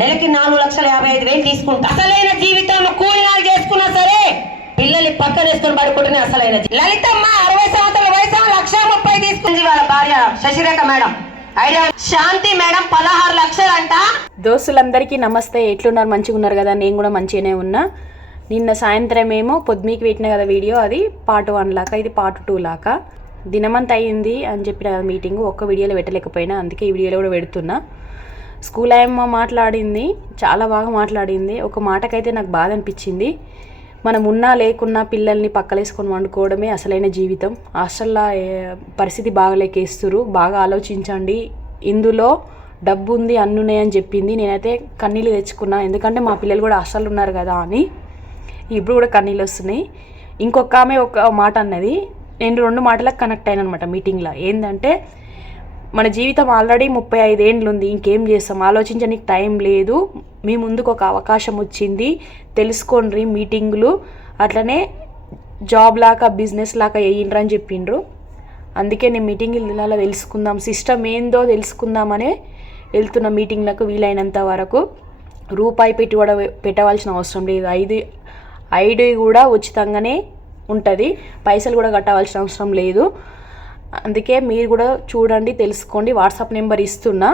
నెలకి 4,55,000 తీసుకుంటా. అసలైన జీవితంలో కూలినాలు చేసుకున్నా సరే పిల్లల్ని పక్కన వేసుకొని పడుకుంటేనే అసలైన లలితమ్మ 60 సంవత్సరాల వయసు 1,30,000 తీసుకుంది. వాళ్ళ భార్య శశిరేఖ మేడం ఐడియా. శాంతి మేడం 16 లక్షలు అంట. దోస్తులందరికీ నమస్తే. ఎట్లున్నారు? మంచిగా ఉన్నారు కదా? నేను కూడా మంచిగానే ఉన్నా. నిన్న సాయంత్రం ఏమో పొద్దుమీకి పెట్టిన కదా వీడియో, అది పార్ట్ 1 లాగా, ఇది పార్ట్ 2 లాగా. దినమంతా అయింది అని చెప్పిన కదా మీటింగ్, ఒక్క వీడియోలో పెట్టలేకపోయినా, అందుకే ఈ వీడియోలో కూడా పెడుతున్నా. స్కూల్ ఆయమ్మ మాట్లాడింది, చాలా బాగా మాట్లాడింది. ఒక మాటకైతే నాకు బాధ అనిపించింది. మనం ఉన్నా లేకున్నా పిల్లల్ని పక్కలేసుకొని వండుకోవడమే అసలైన జీవితం. హాస్టల్లో పరిస్థితి బాగలేకేస్తురు, బాగా ఆలోచించండి. ఇందులో డబ్బు ఉంది, అన్నున్నాయి అని చెప్పింది. నేనైతే కన్నీళ్ళు తెచ్చుకున్నా, ఎందుకంటే మా పిల్లలు కూడా హాస్టల్లో ఉన్నారు కదా అని. ఇప్పుడు కూడా కన్నీళ్ళు వస్తున్నాయి. ఇంకొక ఆమె ఒక మాట అన్నది, నేను 2 మాటలకు కనెక్ట్ అయినా అనమాట మీటింగ్లో. ఏంటంటే, మన జీవితం ఆల్రెడీ 35 ఏండ్లు ఉంది, ఇంకేం చేస్తాం, ఆలోచించడానికి టైం లేదు, మీ ముందుకు ఒక అవకాశం వచ్చింది, తెలుసుకోండి మీటింగులు, అట్లనే జాబ్ లాగా బిజినెస్ లాగా వేయండ్రు అని చెప్పిండ్రు. అందుకే నేను మీటింగ్లలో తెలుసుకుందాం, సిస్టమ్ ఏందో తెలుసుకుందామనే వెళ్తున్న మీటింగ్లకు. వీలైనంత వరకు రూపాయి పెట్టవలసిన అవసరం లేదు. ఐడి కూడా ఉచితంగానే ఉంటుంది, పైసలు కూడా కట్టవలసిన అవసరం లేదు. అందుకే మీరు కూడా చూడండి, తెలుసుకోండి. వాట్సాప్ నెంబర్ ఇస్తున్నా,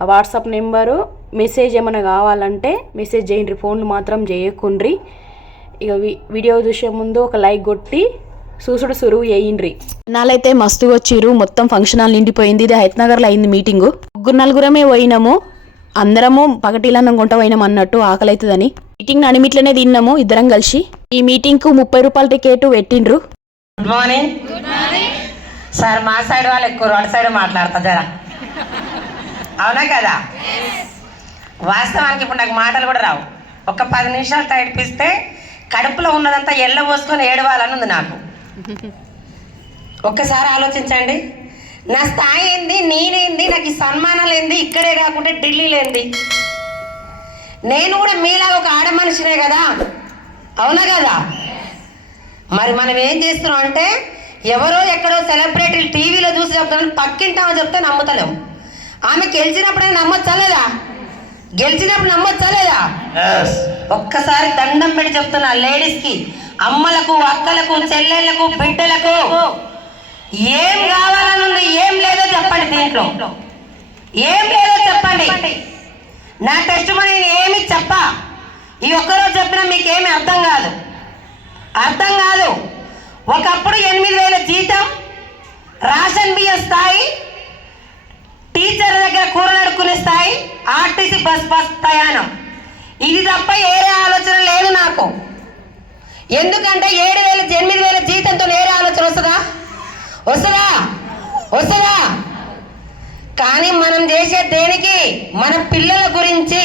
ఆ వాట్సాప్ నెంబరు మెసేజ్ ఏమైనా కావాలంటే మెసేజ్ చేయండి, ఫోన్లు మాత్రం చేయకుండ్రి. ఇక వీడియో చూసే ముందు ఒక లైక్ కొట్టి చూసుడు సురువు చేయండ్రి. నాలైతే మస్తుగా వచ్చిర్రు, మొత్తం ఫంక్షన్ హాల్ నిండిపోయింది. ఇది హైత్నగర్లో అయింది మీటింగు. 3-4 పోయినాము, అందరము పగటిలన్నం కొంట పోయినాం అన్నట్టు, ఆకలి అవుతుందని. మీటింగ్ అనిమిట్లనే తిన్నాము ఇద్దరం కలిసి. ఈ మీటింగ్కు 30 రూపాయల టికెట్ పెట్టిండ్రు. Good morning sir. మా సైడ్ వాళ్ళు ఎక్కువ రోడ్ సైడ్ మాట్లాడతా జరా, అవునా కదా? వాస్తవానికి ఇప్పుడు నాకు మాటలు కూడా రావు. ఒక 10 నిమిషాలు టైపిస్తే కడుపులో ఉన్నదంతా ఎల్ల పోసుకొని ఏడవాలని ఉంది నాకు. ఒక్కసారి ఆలోచించండి, నా స్థాయి ఏంది, నేనేంది, నాకు ఈ సన్మానాలు ఏంది, ఇక్కడే కాకుండా ఢిల్లీలో ఏంది. నేను కూడా మీలాగా ఒక ఆడ మనిషినే కదా, అవునా కదా? మరి మనం ఏం చేస్తున్నాం అంటే, ఎవరో ఎక్కడో సెలబ్రిటీలు టీవీలో చూసి చెప్తున్నాను, పక్కింటామని చెప్తే నమ్ముతలేము. ఆమె గెలిచినప్పుడైనా నమ్మొచ్చలేదా? గెలిచినప్పుడు నమ్మొచ్చలేదా? ఒక్కసారి దండం పెట్టి చెప్తున్నా లేడీస్కి, అమ్మలకు, అక్కలకు, చెల్లెళ్లకు, బిడ్డలకు ఏం కావాలని ఏం లేదో చెప్పండి. దీంట్లో ఏం లేదో చెప్పండి. నా టెస్ట్ నేను ఏమి చెప్పా, ఈ ఒక్కరోజు చెప్పినా మీకు ఏమి అర్థం కాదు. ఒకప్పుడు 8,000 జీతం, రేషన్ బియ్యం స్థాయి, టీచర్ దగ్గర కూరలు అడుక్కునే స్థాయి, ఆర్టీసీ బస్ ప్రయాణం. ఇది తప్ప ఏరే ఆలోచన లేదు నాకు. ఎందుకంటే 8,000 జీతంతో ఏరే ఆలోచన వస్తుందా? కానీ మనం చేసే దేనికి? మన పిల్లల గురించి.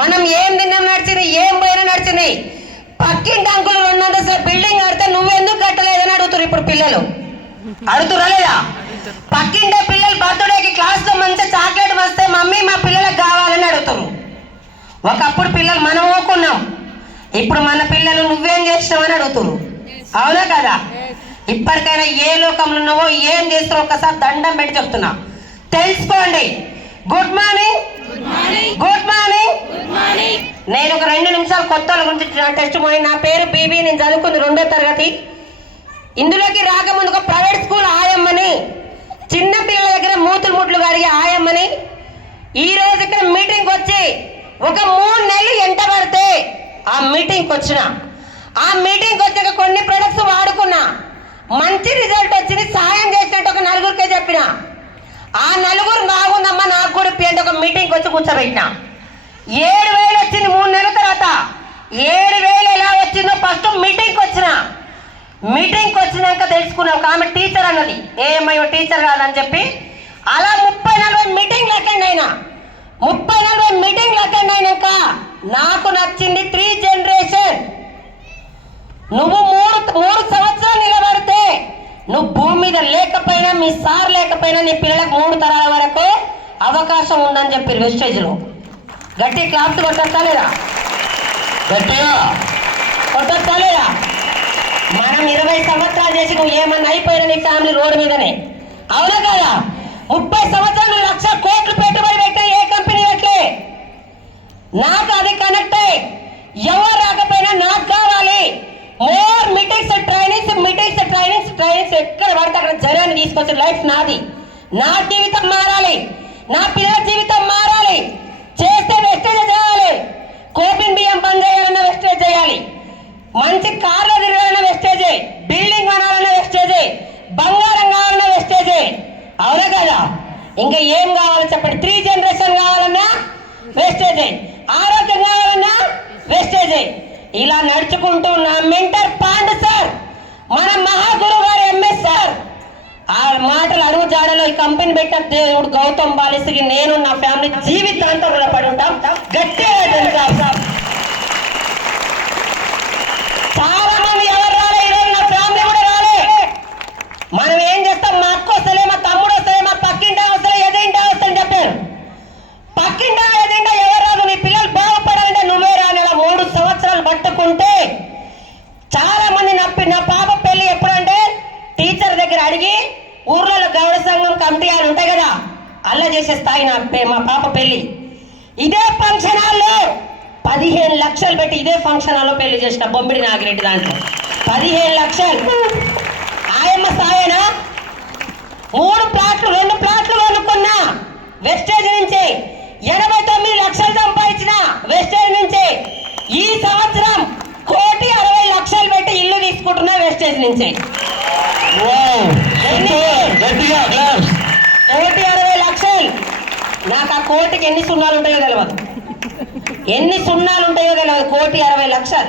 మనం ఏం తిన్నాం నడిచింది, ఏం పోయినా నడిచింది. పక్కింటి అంకులు 2 అంతస్తుల బిల్డింగ్ కడితే నువ్వెందుకు కట్టలేదని అడుగుతారు ఇప్పుడు పిల్లలు. అడుగుతురా లేదా? పక్కింటే పిల్లలు బర్త్డేకి క్లాస్లో మంచిగా చాక్లెట్ వస్తే మమ్మీ మా పిల్లలకు కావాలని అడుగుతారు. ఒకప్పుడు పిల్లలు మనం ఊకున్నాం, ఇప్పుడు మన పిల్లలు నువ్వేం చేసినావు అని అడుగుతారు, అవునా కదా? ఇప్పటికైనా ఏ లోకంలో ఉన్నావో, ఏం చేస్తారో ఒకసారి దండం పెట్టి చెప్తున్నా, తెలుసుకోండి. Good morning. నేను ఒక 2 నిమిషాలు కొత్త గురించి టెస్ట్ పోయి. నా పేరు బీబీ, నేను చదువుకుంది 2వ తరగతి. ఇందులోకి రాకముందు ఒక ప్రైవేట్ స్కూల్ ఆయమ్మని, చిన్న పిల్లల దగ్గర మూతులు కడిగి ఆయమ్మని. ఈరోజు ఇక్కడ మీటింగ్కి వచ్చి ఒక 3 నెలలు ఎంట పడితే ఆ మీటింగ్కి వచ్చిన కొన్ని ప్రొడక్ట్స్ వాడుకున్నా, మంచి రిజల్ట్ వచ్చింది. సాయం చేసినట్టు ఒక 4గురికే చెప్పిన. ఆ 4గురు బాగుందమ్మా నాకు కూడా ఇప్పియండి. ఒక మీటింగ్కి వచ్చి కూర్చోబెట్టిన. 7,000 వచ్చింది 3 నెలల తర్వాత. 7,000 ఎలా వచ్చిందో ఫస్ట్ మీటింగ్కి వచ్చినాక తెలుసుకున్నా. ఒక ఆమె టీచర్ అన్నది, ఏమయ్యో టీచర్ కాదని చెప్పి. అలా 30-40 మీటింగ్లు అటెండ్ అయినా. 30-40 మీటింగ్లు అటెండ్ అయినాక నాకు నచ్చింది 3 జనరేషన్. నువ్వు 3 సంవత్సరాలు నిలబడితే, నువ్వు భూమి మీద లేకపోయినా, మీ సార్ లేకపోయినా, నీ పిల్లలకు 3 తరాల వరకు అవకాశం ఉందని చెప్పి వెస్టేజ్లో గట్టి క్లాప్స్ కొట్టొచ్చా లేదా? మనం 20 సంవత్సరాలు చేసి నువ్వు ఏమన్నా అయిపోయినా నీ ఫ్యామిలీ రోడ్డు మీదనే, అవునా కదా? 30 సంవత్సరాలు 1,00,000 కోట్లు పెట్టుబడి పెట్టే ఏ కంపెనీ పెట్టలే. నా పిల్లల జీవితం మారాలి, చేస్తే వెస్టేజ్ చేయాలి. కోపిన్ బియ్యం బంద్ చేయాలన్న వెస్టేజ్ చేయాలి, మంచి కార్లో తిరగాలన్న వెస్టేజే, బిల్డింగ్ కొనాలన్న వెస్టేజే, బంగారం కావాలన్న వెస్టేజే. అవునా కదా? ఇంకా ఏం కావాలో చెప్పండి. 3 జనరేషన్ కావాలన్నా వెస్టేజే, ఆరోగ్యం కావాలన్నా వెస్టేజే. ఇలా నడుచుకుంటూ నా మెంటర్ పాండు సార్, మన మహాగురు గారు ఎంఎస్ సార్ ఆ మాటలు అడుగు జాడలో ఈ కంపెనీ పెట్టిన దేవుడు గౌతమ్ బాలిసికి నేను నా ఫ్యామిలీ జీవితాంతం రుణపడి ఉంటాం. గట్టిగా తెలుసా? చాలా మంది ఎవరు రాలే, ఈరోజు నా ఫ్యామిలీ కూడా రాలే. మనం ఏం చేస్తాం? మా అక్క వస్తలే, మా తమ్ముడు వస్తలే, మా పక్కింటా వస్తలే, ఎదింటా వస్తని చెప్పారు. పక్కింటా ఎదింటా ఎవరు రాదు. నీ పిల్లలు బాగుపడాలంటే నువ్వే రాని. అలా 3 సంవత్సరాలు పట్టుకుంటే చాలా మంది నా పాప పెళ్లి ఎప్పుడంటే టీచర్ దగ్గర అడిగి ఊర్లలో గౌడ సంఘం కమిటీ అని ఉంటాయి కదా, అలా చేసే స్థాయి మా పాప పెళ్లి. ఇదే ఫంక్షన్ హాల్లో 15 లక్షలు పెట్టి ఇదే ఫంక్షన్ హాల్లో పెళ్లి చేసిన బొమ్మిడి నాగిరెడ్డి. దాంట్లో 15 లక్షలు ఆయమ్మ సాయనా. 3 ప్లాట్లు 2 ప్లాట్లు కొనుక్కున్నా వెస్టేజ్ నుంచి. 89 లక్షలు సంపాదించిన వెస్టేజ్ నుంచి. ఈ సంవత్సరం 1,60,00,000 పెట్టి ఇల్లు తీసుకుంటున్నా వెస్టేజ్ నుంచి. 1,60,00,000. నాకు ఆ కోటికి ఎన్ని సున్నాలు ఉంటాయో తెలియదు, ఎన్ని సున్నాలు ఉంటాయో తెలియదు. 1,60,00,000.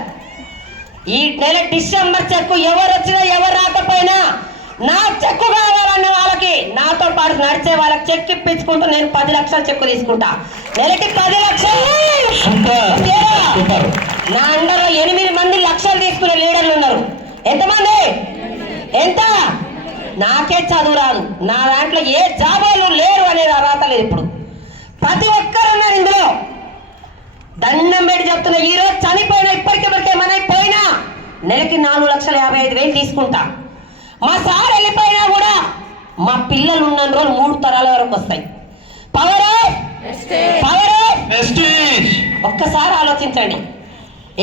ఈ నెల డిసెంబర్ చెక్కు ఎవరు వచ్చినా ఎవరు రాకపోయినా నా చెక్కు కావాలన్న వాళ్ళకి, నాతో పాటు నడిచే వాళ్ళకి చెక్ ఇప్పించుకుంటూ నేను 10 లక్షల చెక్కు తీసుకుంటా. నెలకి 10 లక్షలు. నా అండర్లో 8 మంది లక్షలు తీసుకునే లీడర్లు ఉన్నారు. ఎంతమంది? ఎంత? నాకే చదువు రాదు, నా దాంట్లో ఏ జాబోలు లేరు అనేది అర్హత లేదు. ఇప్పుడు ప్రతి ఒక్కరు ఉన్నారు ఇందులో. దండం పెట్టి చెప్తున్నా, ఈరోజు చనిపోయినా ఇప్పటికిప్పటికే మనైపోయినా నెలకి 4,55,000 తీసుకుంటా. మా సార్ వెళ్ళిపోయినా కూడా మా పిల్లలు ఉన్న రోజులు 3 తరాల వరకు వస్తాయి. పవర్ ఒక్కసారి ఆలోచించండి.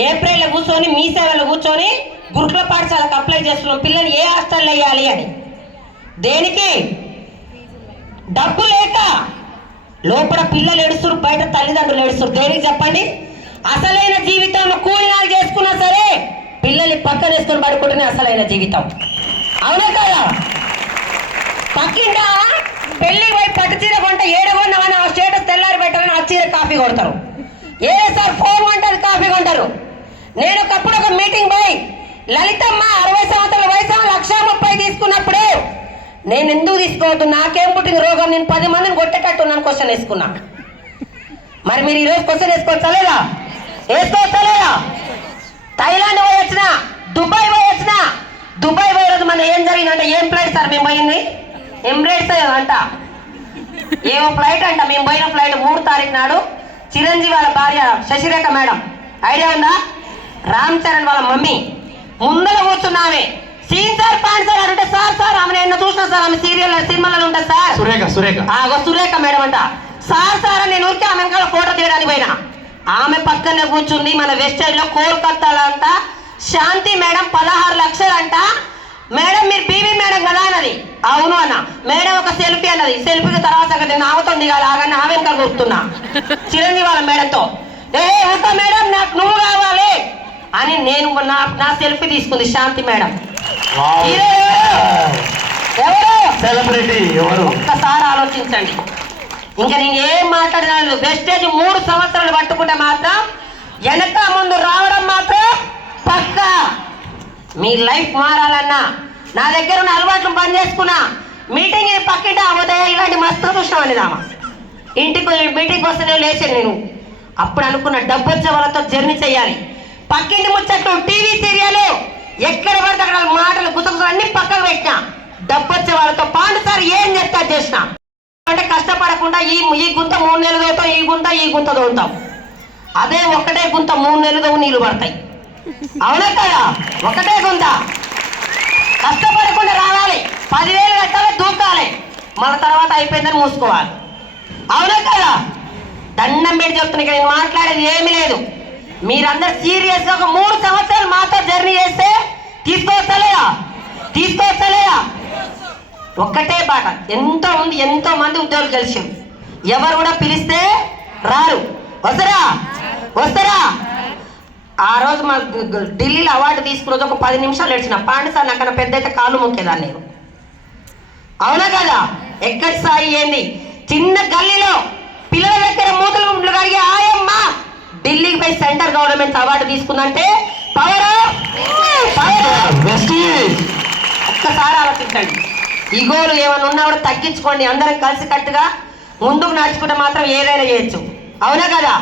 ఏప్రిల్లో కూర్చొని మీ సేవలో కూర్చొని గురుకుల పాఠశాలకు అప్లై చేస్తున్నాం పిల్లలు ఏ హాస్టల్లో వేయాలి అని. దేనికి? డబ్బు లేక. లోపల పిల్లలు ఏడుస్తారు, బయట తల్లిదండ్రులు ఏడుస్తారు. దేనికి చెప్పండి? అసలైన జీవితంలో కూలినాలు చేసుకున్నా సరే పిల్లల్ని పక్కన వేసుకొని పడుకుంటేనే అసలైన జీవితం. అవునా కదా? పక్కింటా పెళ్లి పోయి పట్టు చీర కొంటే ఏడగొన్నామని ఆ స్టేటస్ తెల్లారి పెట్టాలని ఆ చీర కాఫీ కొడతారు. ఏ సార్ ఫోన్ కొంటారు, కాఫీ కొంటారు. నేను ఒకప్పుడు ఒక మీటింగ్ పోయి లలితమ్మ 60 సంవత్సరాల వయసు 1,30,000 తీసుకున్నప్పుడు నేను ఎందుకు తీసుకోవద్దు, నాకేం పుట్టిన రోగం, నేను 10 మందిని కొట్టేటట్టు నన్ను క్వశ్చన్ వేసుకున్నా. మరి మీరు ఈరోజు క్వశ్చన్ వేసుకోవచ్చా లేదా? వేసుకోవచ్చా లేదా? థైలాండ్ పోయి వచ్చిన, దుబాయ్ పోయి వచ్చిన. దుబాయ్ పోయే రోజు మన ఏం జరిగిందంటే, ఏం ఫ్లైట్ సార్ మేము పోయింది? ఎమిరేట్స్ అంట, ఏమో ఫ్లైట్ అంట. మేము పోయిన ఫ్లైట్ 3 తారీఖు నాడు చిరంజీవి వాళ్ళ భార్య శశిరేఖ మేడం, ఐడియా ఉందా? రామ్ చరణ్ వాళ్ళ మమ్మీ ముందర కూర్చున్నామే. సీన్ సార్ పాండ్ సార్ అంటే, సార్ ఆమె ఎన్నో చూసిన సార్, ఆమె సినిమాలలో ఉంటుంది సార్. సురేఖ మేడం అంట. సార్ నేను ఊరికే ఆమె వెనకాల ఫోటో తీయడానికి పోయినా. ఆమె పక్కనే కూర్చుంది మన వెస్టైల్ లో కోల్కత్తాలో అంట శాంతి మేడం 16 లక్షలు అంట. మేడం మీరు బీబీ మేడం కదా అన్నది. అవును అన్న. మేడం ఒక సెల్ఫీ అన్నది. సెల్ఫీకి తర్వాత నేను ఆగుతుంది కదా, ఆగని ఆమె వెనకాల కూర్చున్నా చిరంజీవి వాళ్ళ మేడంతో. ఒక మేడం నాకు నువ్వు కావాలి అని నేను నా సెల్ఫీ తీసుకుంది శాంతి మేడం. ఎవరు? ఒక్కసారి ఆలోచించండి. ఇంకా నేను ఏం మాట్లాడినాను? వెస్టేజ్ 3 సంవత్సరాలు పట్టుకుంటే మాత్రం వెనక ముందు రావడం మాత్రం పక్కా. మీ లైఫ్ మారాలన్నా నా దగ్గర ఉన్న అలవాట్లు బంద్ చేసుకున్నా. మీటింగ్ పక్కింటి ఉదయం ఇలాంటి మస్తు చూసినాం అనేదామా. ఇంటికి మీటింగ్ వస్తేనే లేచాను నేను. అప్పుడు అనుకున్న డబ్బు వచ్చే వాళ్ళతో జర్నీ చేయాలి. పక్కింటి ముచ్చట్లు, టీవీ సీరియల్, ఎక్కడ పడితే అక్కడ మాటలు గుసగుసలు అన్ని పక్కకు పెట్టినా. డబ్బు వచ్చే వాళ్ళతో పాండు సార్ ఏం చెప్తా చేసిన అంటే కష్టపడకుండా ఈ గుంత 3 నెలలు తోతాం, ఈ గుంత తోతాం. అదే ఒకటే గుంత 3 నెలలు నీళ్లు పడతాయి. అవునా కదా? ఒకటే గుంత. కష్టపడకుండా రావాలి, 10,000 కట్టాలి, దూకాలి, మన తర్వాత అయిపోయిందని మూసుకోవాలి. అవునా కదా? దండం పెట్టి చెప్తున్నా. ఇక్కడ నేను మాట్లాడేది ఏమీ లేదు. మీరందరూ సీరియస్ గా ఒక 3 సంవత్సరాలు మాతో జర్నీ చేస్తే తీసుకోవచ్చలేదా? ఒక్కటే బాట. ఎంతో మంది ఉద్యోగులు కలిసారు. ఎవరు కూడా పిలిస్తే రారు. వస్తారా? ఆ రోజు మా ఢిల్లీలో అవార్డు తీసుకున్న రోజు ఒక 10 నిమిషాలు ఏడ్చిన. పాండు సార్ నాకన్నా పెద్ద అయితే కాళ్ళు మొక్కేదాన్ని నేను. అవునా కదా? ఎక్కడి స్థాయి ఏంది? చిన్న గల్లీలో పిల్లల దగ్గర మూతలు గుంట్లు కడిగి ఆయమ్మ ఢిల్లీకి పోయి సెంటర్ గవర్నమెంట్ అవార్డు తీసుకుందంటే పవర్. ఒక్కసారి ఆలోచించండి. ఈగోలు ఏమైనా ఉన్నా కూడా తగ్గించుకోండి. అందరం కలిసి కట్టుగా ముందుకు నడుచుకుంటే మాత్రం ఏదైనా చేయొచ్చు. అవునా కదా?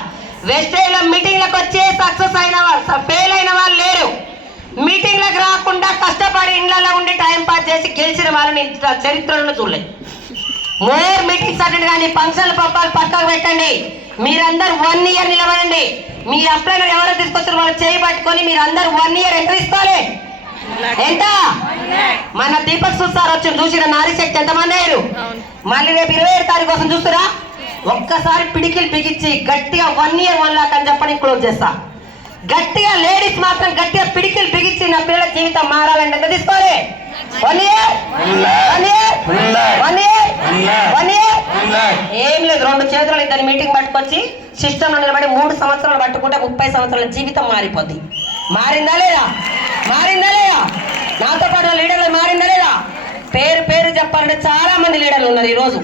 వెస్టేజ్లో మీటింగ్లకు వచ్చి సక్సెస్ అయిన వాళ్ళు, ఫెయిల్ అయిన వాళ్ళు లేరు. మీటింగ్లకు రాకుండా కష్టపడి ఇండ్లలో ఉండి టైం పాస్ చేసి గెలిచిన వాళ్ళని చరిత్రలో చూడలేదు. మోర్ మీటింగ్స్ అటెండ్ కానీ ఫంక్షన్ల పప్పాలు పక్కకు పెట్టండి. మీరందరూ 1 year నిలబడండి. మీరు అప్లైనర్ ఎవరో తీసుకొచ్చారు వాళ్ళు చేయి పట్టుకొని మీరందరూ 1 year ఎంత తీసుకోవాలి? ఎంత? మన దీపక్ సార్ వచ్చి చూసిన నారీ శక్తి ఎంతమంది అయ్యారు? మళ్ళీ రేపు 27వ తారీఖు కోసం చూస్తురా? ఒక్కసారి పిడికిలు బిగించి గట్టిగా 1 year 1 lakh అని చెప్పని క్లోజ్ చేస్తా. గట్టిగా లేడీస్ మాత్రం గట్టిగా పిడికిలు బిగించి నా పిల్లల జీవితం మారాలంటే ఎంత తీసుకోవాలి? 1 year. ఏం లేదు, 2 చేతులు ఇద్దరు మీటింగ్ పట్టుకొచ్చి సిస్టమ్ నిలబడి 3 సంవత్సరాలు పట్టుకుంటే 30 సంవత్సరాల జీవితం మారిపోద్ది. మారిందా లేదా? నాతో పాటు లీడర్లు మారిందా లేదా? పేరు చెప్పాలంటే చాలా మంది లీడర్లు ఉన్నారు ఈరోజు.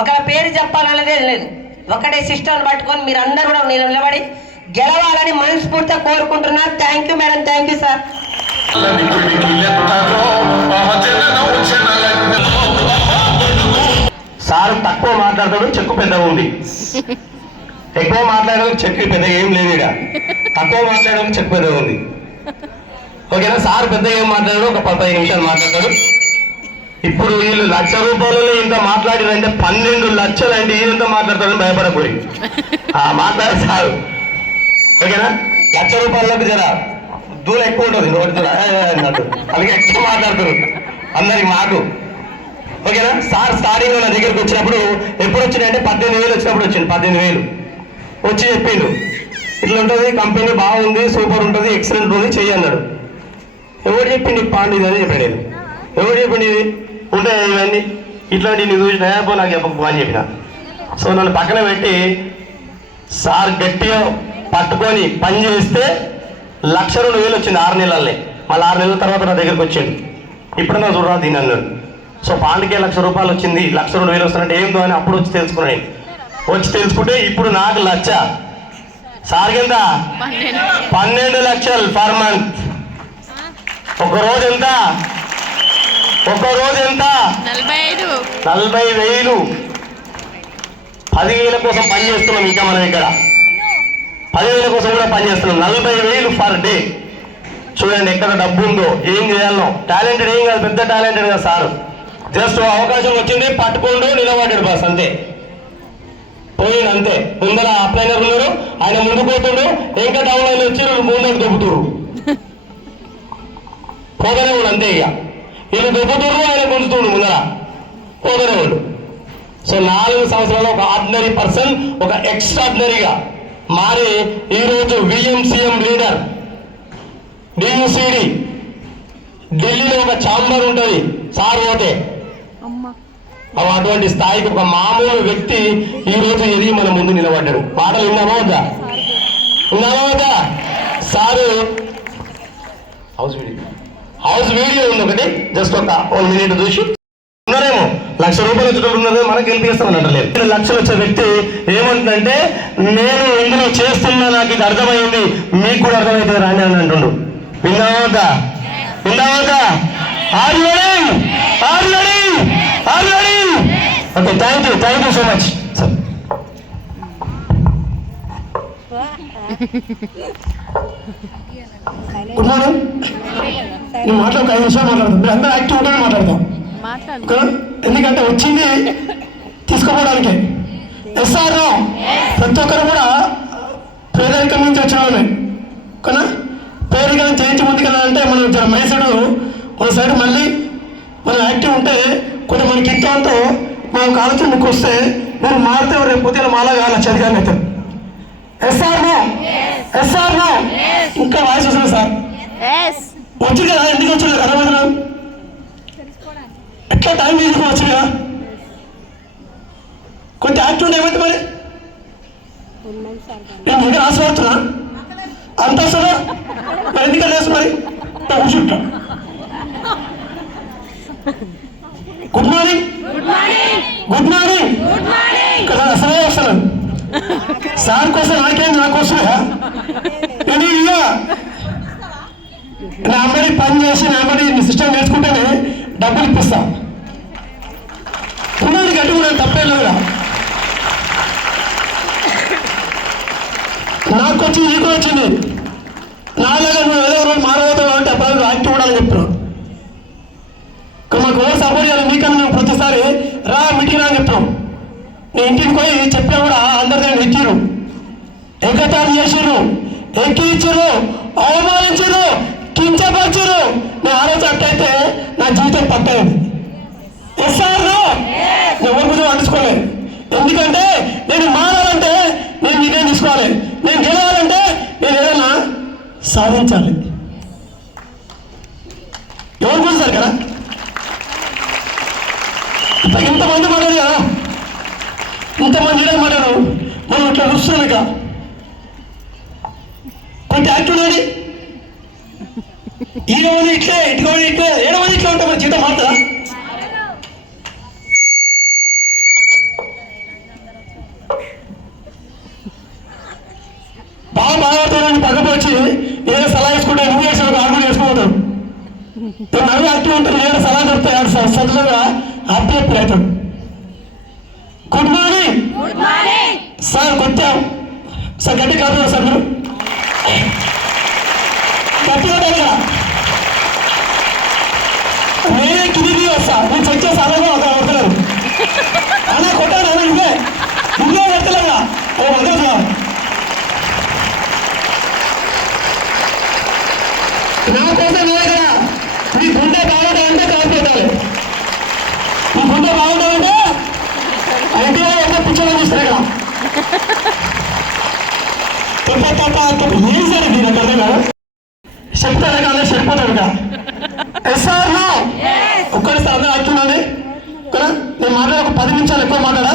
ఒకరి పేరు చెప్పాలనేదే లేదు. ఒకటే సిస్టమ్ పట్టుకొని మీరు అందరూ కూడా నిలబడి గెలవాలని మనస్ఫూర్తిగా కోరుకుంటున్నారు. Thank you madam, thank you sir. Sir తక్కువ మాట్లాడతాడు, చెక్కు పెద్దగా ఉంది. ఎక్కువ మాట్లాడడం చెక్కు పెద్దగా ఏం లేదు. ఇక తక్కువ మాట్లాడడం చెక్కు పెద్దగా ఉంది. ఓకేనా? సార్ పెద్దగా ఏం మాట్లాడాడు, ఒక 15 నిమిషాలు మాట్లాడతాడు. ఇప్పుడు వీళ్ళు 1 లక్ష రూపాయలలో ఇంత మాట్లాడారంటే 12 లక్షలు అంటే ఈయనంతా మాట్లాడతాడని భయపడపోయి మాట్లాడారు సార్. ఓకేనా? 1 లక్ష రూపాయలకు జర దూరం ఎక్కువ ఉంటుంది, నోటి దూరం అన్నట్టు. అలాగే ఎక్కువ మాట్లాడుతారు అందరికి మాకు. ఓకేనా? సార్ స్టార్టింగ్ నా దగ్గరికి వచ్చినప్పుడు ఎప్పుడు వచ్చినాయంటే 18,000 వచ్చినప్పుడు వచ్చింది. 18,000 వచ్చి చెప్పిండు ఇట్లా ఉంటుంది, కంపెనీ బాగుంది, సూపర్ ఉంటుంది, ఎక్సలెంట్ ఉంది, చెయ్యి అన్నాడు. ఎవరు చెప్పింది పాండు ఇది అని చెప్పాను నేను. ఎవరు చెప్పింది ఇది ఉంటే ఇవన్నీ ఇట్లాంటివి నీ చూసి నేపో నాకు చెప్పకపో అని చెప్పిన. సో నన్ను పక్కన పెట్టి సార్ గట్టిగా పట్టుకొని పని చేస్తే 1,02,000 వచ్చింది 6 నెలలనే. మళ్ళీ 6 నెలల తర్వాత నా దగ్గరికి వచ్చిండు. ఇప్పుడన్నా చూడరా దీని అన్నాడు. సో పాండుకే 1 లక్ష రూపాయలు వచ్చింది, 1,02,000 వస్తున్నట్టు ఏందో అని అప్పుడు వచ్చి తెలుసుకున్నాను. వచ్చి తెలుసుకుంటే ఇప్పుడు నాకు 1 లక్ష, సార్కి ఎంత? 12 లక్షలు పర్ మంత్. ఒక రోజు ఎంత? 40,000. 10,000 కోసం పని చేస్తున్నాం. ఇంకా మనం ఇక్కడ 10,000 కోసం కూడా పని చేస్తున్నాం. 40,000 పర్ డే. చూడండి ఎక్కడ డబ్బు ఉందో, ఏం చేయాలో. టాలెంటెడ్ ఏం కాదు, పెద్ద టాలెంటెడ్ కదా సార్. జస్ట్ అవకాశం వచ్చింది, పట్టుకోండు, నిలబడ్డాడు బస్ అంతే. పోయింది అంతే. ముందర అప్లైనర్ ఉన్నారు, ఆయన ముందు పోతుండు, ఇంకా డౌన్ లైన్ వచ్చి ముందర దొబ్బుతురు. పోతనే ఉండు అంతే. ఇక వీళ్ళు దొబ్బుతురు, ఆయన గుంజుతుండు ముందర, పోతనే ఉండు. సో 4 సంవత్సరాలు ఒక ఆర్డినరీ పర్సన్ ఒక ఎక్స్ట్రాడినరీగా మారి ఈరోజు విఎంసీఎం లీడర్, డియూసిడి, ఢిల్లీలో ఒక ఛాంబర్ ఉంటుంది సార్ పోతే. అటువంటి స్థాయికి ఒక మామూలు వ్యక్తి ఈ రోజు ఎదిగి మన ముందు నిలబడ్డాడు. పాటలు విన్నామా వద్దా? సారు హౌస్ వీడియో ఉంది ఒకటి, జస్ట్ ఒక 1 minute చూసి ఉన్నారేమో. 1 లక్ష రూపాయలు వచ్చేటప్పుడు ఉన్నారు, మనకి గెలిపిస్తామని అంటలేదు. 2 లక్షలు వచ్చే వ్యక్తి ఏమంటుందంటే నేను ఇందులో చేస్తున్నా, నాకు ఇది అర్థమైంది, మీకు కూడా అర్థమవుతుంది రాని అని అంటుండు. విన్నావా? Okay, thank you so much sir. Good morning. నేను మాట్లాడు 5 నిమిషాలు మాట్లాడతాను. మీరు అందరూ యాక్టివ్ ఉంటే మాట్లాడతాం. ఎందుకంటే వచ్చింది తీసుకోవడానికి. ఎస్ఆర్ ప్రతి ఒక్కరు కూడా పేదరికం నుంచి వచ్చిన వాళ్ళే కదా. పేదరికం చేయించి ముందుకెళ్ళాలంటే మనం జర మైసైడ్ మన సైడ్ మళ్ళీ మనం యాక్టివ్ ఉంటే కొంచెం మనకి ఇంతో మనకు ఆలోచన మీకు వస్తే మీరు మారితే రేపు పొద్దున మాలా కావాలి చదివాను అయితే. ఎస్ఆర్ నో ఇంకా వాయిస్ వస్తుంది సార్. వచ్చింది కదా, ఎందుకు వచ్చింది అర్థమవుతున్నా? ఎట్లా టైం తీసుకుని వచ్చింది కదా. కొంచెం యాక్టివ్ ఉంటే ఏమైతే మరి నేను దగ్గర ఆశపడుతున్నా అంత వస్తుందా మరి ఎందుకంటే లేదు మరి కూర్చుంటా గుడ్ మార్నింగ్ గుడ్ మార్నింగ్ కదా అసలే వస్తాను సార్ కోసం నాకేం నాకు వస్తుందా నేను ఇక నా అమ్మడి పని చేసి నా అమ్మడి సిస్టమ్ నేర్చుకుంటేనే డబ్బులు ఇప్పిస్తా ఉన్నది గట్టి కూడా తప్పే లేదురా నాకు వచ్చింది నీకు వచ్చింది నాలాగా నువ్వు ఏదో రోజు మారవుతావు అంటే అప్పుడు యాక్టివ్ ఉండాలని చెప్తున్నావు మాకు ఎవరు సపోర్ట్ చేయాలి మీకన్నా మేము ప్రతిసారి రా మీటింగ్ రా అని చెప్తాం నేను ఇంటికి పోయి చెప్పినా కూడా అందరి దగ్గర ఎక్కిరు ఎగతాళి చేసిర్రు ఎక్కిరిచ్చారు అవమానించారు కించపరిచారు నేను ఆ రోజు అట్టయితే నా జీవితం పట్టయింది ఎస్ఆర్ను నేను ఎవరి గురించి అంటుకోలేదు ఎందుకంటే నేను మారాలంటే నేను నిర్ణయం తీసుకోవాలి నేను గెలవాలంటే నేను ఏదైనా సాధించాలి ఎవరు గురించి సార్ కదా ఇంతమంది మాట్లాడు కదా ఇంతమంది ఇడే మాట్లాడు మనం ఇట్లా చూస్తున్నాం ఇక కొంచెం యాక్టివ్ అండి ఈరోజు ఇట్లే ఇటుకోండి ఇట్లే ఏడో మంది ఇట్లా ఉంటాం మన జీవితం మారుతుందా బాగా బాధపడతానని పక్కకు వచ్చి ఏదో సలహా వేసుకుంటే నువ్వు వేసిన ఆర్డర్ వేసుకుంటాడు నవ్వు యాక్టివ్ ఉంటారు ఏదో సలహా దొరుకుతాయి సజ్జలుగా హ్యాపీ అవుతాడు గుడ్ మార్నింగ్ సార్ కొట్టాం సార్ గట్టి కాదు సార్ మీరు గట్టిగా కదా నేనే కిందికి వస్తా నేను చెక్ చేసి అలాగే ఒక కొడతలేరు అలా కొట్టాను అలా ఇదే కొడతలేదా అదే అదే సార్ నా కోసం లేదు కదా నీ గుండె బాగుంటాయంటే కాకపోతారు నీ గుండె బాగుంటాయంటే అయితే ఎంత పిచ్చగా చూస్తారు కదా ఏం సరే దీని అక్కడ కదా చెప్తారు కానీ సరిపోతాడు కదా ఎస్ఆర్ ఒక్కడిసారి అందరూ ఆడుతున్నాండి కదా నేను మాట్లాడే ఒక 10 నిమిషాలు ఎక్కువ మాట్లాడా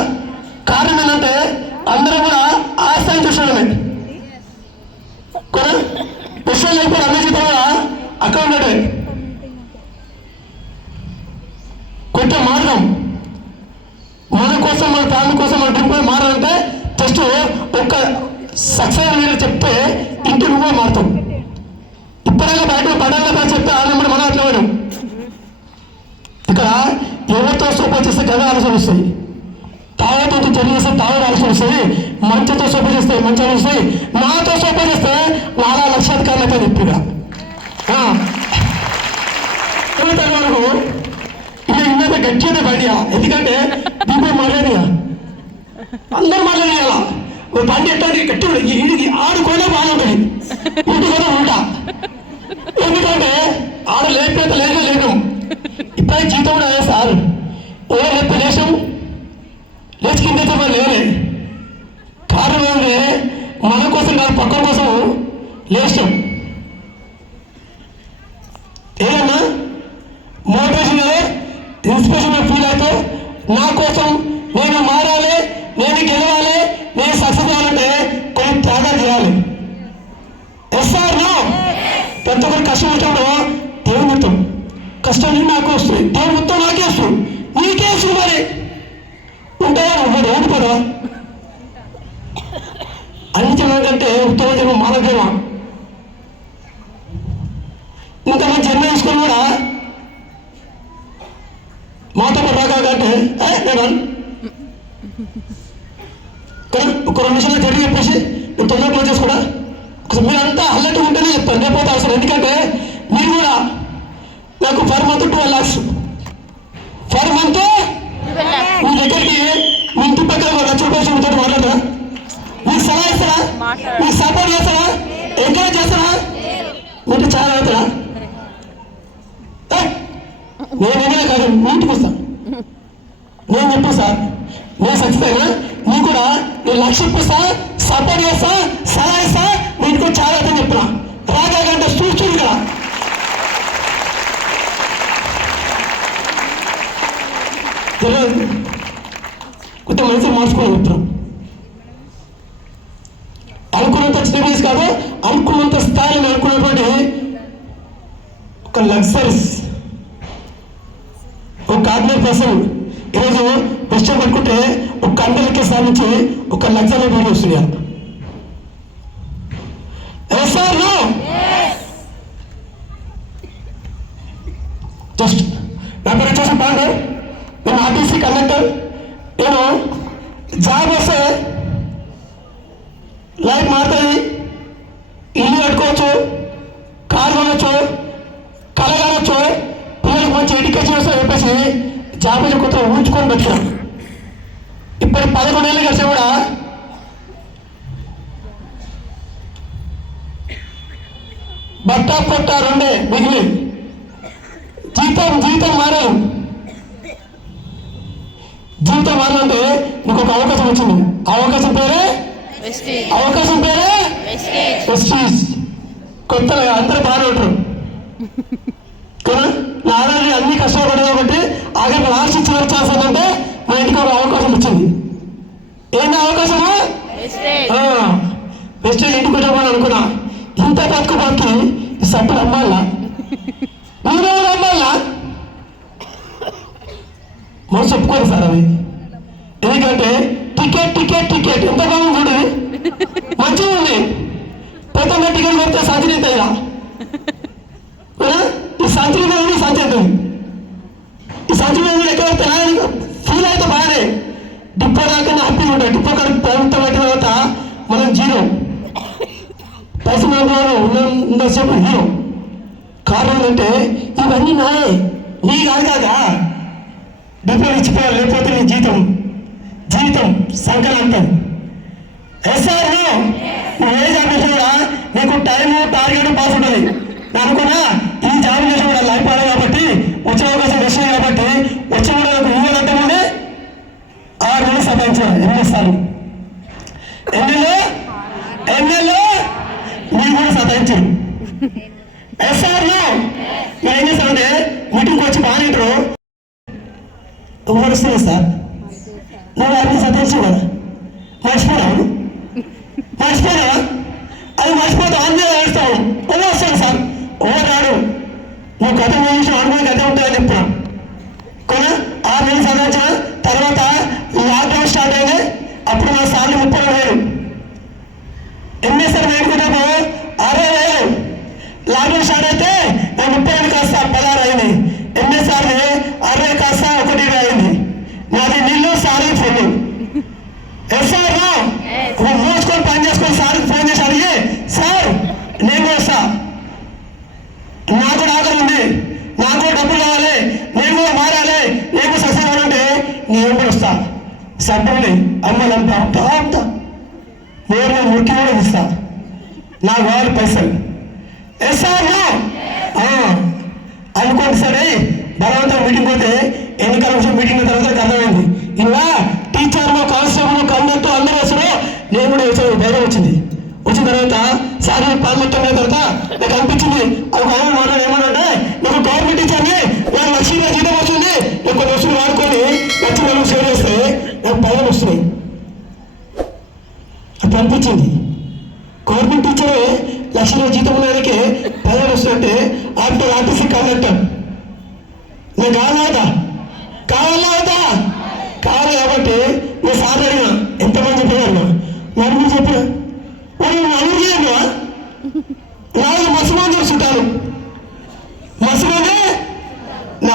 కారణం ఏంటంటే అందరూ కూడా ఆ స్థాయి చూసుకోవడమే కదా విషయాలు అయిపోయి అన్ని జీతం కూడా అక్కడ ఉండటమే కొంచెం మారదాం మన కోసం మన ఫ్యామిలీ కోసం మన ట్రిప్ మారాలంటే జస్ట్ ఒక్క సక్సెస్ మీరు చెప్తే ఇంటి నువ్వే మారుతాం ఇప్పుడైనా బయట పడాలి చెప్తే ఆడనప్పుడు మనం అట్లా పోయాం ఇక్కడ ఎవరితో సోపా చేస్తే గద ఆలోచన వస్తాయి తాగతో చర్య చేస్తే తాగడం ఆలోచన వస్తుంది మంచితో సోపా చేస్తే మంచి ఆలోచన వస్తాయి నాతో సోపా చేస్తే 4 లక్షాధికారులు అయితే ఇప్పుడు వరకు ఇక ఇంత గట్టిగా బయట ఎందుకంటే దీపం మాట్లాడియా అందరూ మాట్లాడియాల బండి ఎట్లా గట్టి ఇది ఆడుకోలే బాగుంటుంది ఇంటి కూడా ఉంటా ఎందుకంటే ఆడ లేకపోతే లేదు ఇప్పుడే జీతం కూడా అదే సార్ ఎవరు లేకపోతే లేచాం లేచి కింద మరి లేవే కారణం ఏంటంటే మన కోసం కాదు పక్కన కోసం లేచాం ఏదన్నా మోటివేషన్ ఇన్స్పిరేషన్ ఫీల్ అయితే నా కోసం నేను మారాలి నేను గెలవాలి నేను సక్సెస్ అవ్వాలంటే కొన్ని త్యాగాలు చేయాలి ఎస్ఆర్ ప్రతి ఒక్కరు కష్టం వచ్చినప్పుడు దేవుని మొత్తం కష్టం నాకు వస్తుంది దేవుని మొత్తం నాకే వస్తుంది నీకే వస్తుంది మరి ఉంటే ఓడిపోదా అన్ని జనం కంటే ఉత్తమ జన్మ మానవ జన్మ ఇంతమంది జన్మ తీసుకొని కూడా మాతో రాకంటే నేను ఒక 2 నిమిషాలు జరిగి చెప్పేసి నేను తొందరగా క్లోజ్ చేసుకోడా మీరంతా అల్లట్టు ఉంటేనే చెప్తాను లేకపోతే అవసరం ఎందుకంటే మీరు కూడా నాకు per month 12 lakhs per month మీ దగ్గరికి మీ ఇంటి పక్కన 1 లక్ష రూపాయలు మీతో మాట్లాడరా మీకు సలహా ఇస్తారా మీకు సపోర్ట్ చేస్తారా ఎంకరేజ్ చేస్తారా మీరు చాలా అవుతారా నేనేమైనా కాదు మీ ఇంటికి వస్తాను నేను చెప్పా సార్ నేను సక్సెస్ అయినా నీకు కూడా నేను 1 లక్ష ఇప్పిస్తా సపోర్ట్ చేస్తా సలహా ఇస్తా నీకు చాలా అవుతాను చెప్పిన రాజా గంట చూస్తుంది కదా అంటే మనిషి మార్చుకొని చెప్తున్నాం. అనుకున్నంత చిన్న బిజినెస్ కాదు, అనుకున్నంత స్థాయిలో అనుకున్నటువంటి ఒక లగ్జరీస్ ఒక ఆర్డినరీ పర్సన్ ఈరోజు ఇష్టం పట్టుకుంటే ఒక కంటలకి సాధించి ఒక లగ్జరీ వీడియో వస్తున్నాయి. జస్ట్ నా పేరు వచ్చేసి పాండే, నేను ఆర్టీసీ కండక్టర్. నేను జాబ్ వస్తే లైఫ్ మారుతుంది, ఇల్లు కట్టుకోవచ్చు, కారు కొనవచ్చు, కళ కావచ్చు, పిల్లలకు మంచి ఎడ్యుకేషన్ వస్తుందని చెప్పేసి జాబ్ కొత్త ఊహించుకొని పెట్టాను. ఇప్పుడు 11 ఏళ్ళు కలిసి కూడా బట్ట పొట్ట రెండే మిగిలి జీవితం మారాలి. జీవితం మారాలంటే నీకు ఒక అవకాశం వచ్చింది. అవకాశం పేరే వెస్టీజ్. కొత్తగా అందరూ బాగా ఉంటారు కదా. నారాయణ అన్ని కష్టపడ్డారు కాబట్టి అక్కడ లాస్ట్ ఇచ్చిన ఛాన్స్ ఏంటంటే మా ఇంటికి ఒక అవకాశం వచ్చింది. ఏంటి అవకాశము? వెస్టేజ్ ఇంటికి వచ్చామని అనుకున్నా. ఇంత బతుకు ఈ సబ్బులు అమ్మాలా, నేను అమ్మాలా మనసు ఒప్పుకోరు సార్ అవి. ఎందుకంటే టికెట్ ఎంత బాగుంది చూడు, మంచిగా ఉంది. పెద్ద టికెట్ కొడితే సంచరీ అవుతుందా? ఈ సంచరీ అవుతుంది. ఈ సంచరీ ఎక్కడ వస్తే ఫీల్ అయితే బాగానే డిప్పో దాకా హ్యాపీగా ఉంటాయి. డిప్పో కడుపు ఎంత పెట్టిన తర్వాత మనం జీరో పైసలు ఉన్నసేపు హీరో. కారణం అంటే ఇవన్నీ నాయే, నీ కాదు కాదా. డిప్పో ఇచ్చిపోయారు, లేకపోతే నీ జీవితం సంకలంతం. ఎస్ఆర్ నువ్వు ఏ జాబ్ చేసినా కూడా నీకు టైము టార్గెట్ పాస్ ఉంటుంది. నేను అనుకున్నా ఈ జాబ్ చేసిన కూడా లైఫ్ ఆడే కాబట్టి వచ్చే అవకాశం వచ్చినాయి కాబట్టి వచ్చి కూడా నాకు ఇవ్వాలంటే ముందే 6 నెలలు సంపాదించాను. ఎన్నిస్తారు ఎన్నెల్లో మీరు కూడా సంపాదించారు. ఎస్ఆర్ మీరు ఏం చేస్తారంటే మీటింగ్కి వచ్చి బాగా ఎవరు వస్తున్నారు సార్, నువ్వు అన్ని సంతోషం కదా, మర్చిపోయావు అది మర్చిపోతావు, అన్నీ వేస్తావు. ఎవరు వస్తాడు సార్, ఎవరు రాడు. నువ్వు గత నిమిషం అనుభవం గత ఉంటాయని చెప్తున్నా కదా. 6 నెలలు సంవత్సరం తర్వాత లాక్డౌన్ స్టార్ట్ అయింది. అప్పుడు మా సార్లు 30,000 ఎంఎస్ఆర్ వేడుకున్నప్పుడు 60,000. లాక్డౌన్ స్టార్ట్ అయితే నేను 30 కాస్త 16 అయింది. ఎంఎస్ఆర్ 60 కాస్త 1 అయింది. నాది నీళ్ళు సారీ ఫోన్. ఎస్ఆర్ మోసుకొని పని చేసుకొని సార్కి ఫోన్ చేసి అడిగి, సార్ నేను కూడా వస్తా, నాకు కూడా ఆకలి ఉంది, నాకు కూడా డబ్బులు కావాలి, నేను కూడా మారాలి, నేను కూడా సక్సెస్ అవ్వాలంటే నేను కూడా వస్తా. సబ్బుని అమ్మలంతా నేను మురికి కూడా ఇస్తా, నాకు కావాలి పైసలు. ఎస్ఆర్ అనుకోండి సరే. బలవంతం మీటింగ్ పోతే ఎన్నికల విషయం మీటింగ్ తర్వాత అర్థమైంది. ఇలా టీచర్లు, కానిస్టేబుల్, కండక్టర్ అందరూ వేసారు. నేను కూడా వేసాను, ధైర్యం వచ్చింది. వచ్చిన తర్వాత సార్ పాల్గొట్టం అయిన తర్వాత నాకు అనిపించింది, అది ఆయన మాట ఏమనంటే నాకు గవర్నమెంట్ టీచర్ని నాకు లక్ష్యంగా జీతం వస్తుంది, నేను కొన్ని వస్తువులు వాడుకొని లక్ష్యం మనం సేవ్ చేస్తే నాకు 10,000 వస్తున్నాయి. అట్లా అనిపించింది. గవర్నమెంట్ టీచరే లక్ష్యంగా జీతం ఉన్నదానికి 10,000 వస్తుందంటే ఆఫ్టర్ ఆర్టీసీ కండక్టర్ నేను కావాలి కాబట్టి నేను సార్ అడిగినా ఎంతమంది చెప్పేవాడినా నలుగురు చెప్పిన వాళ్ళు నలుగురు నాలుగు మసమంది చూసుకుంటారు. మసమంది నా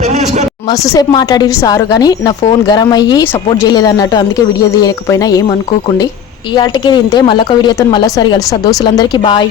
పెళ్లి చేసుకో. మస్తు సేపు మాట్లాడి సారు కానీ నా ఫోన్ గరం అయ్యి సపోర్ట్ చేయలేదు అన్నట్టు, అందుకే వీడియో తీయలేకపోయినా ఏమనుకోకండి. ఈ ఆటకి ఇంతే. మళ్ళొక వీడియోతో మళ్ళీసారి కలుస్తా. దోస్తులందరికీ బాయ్.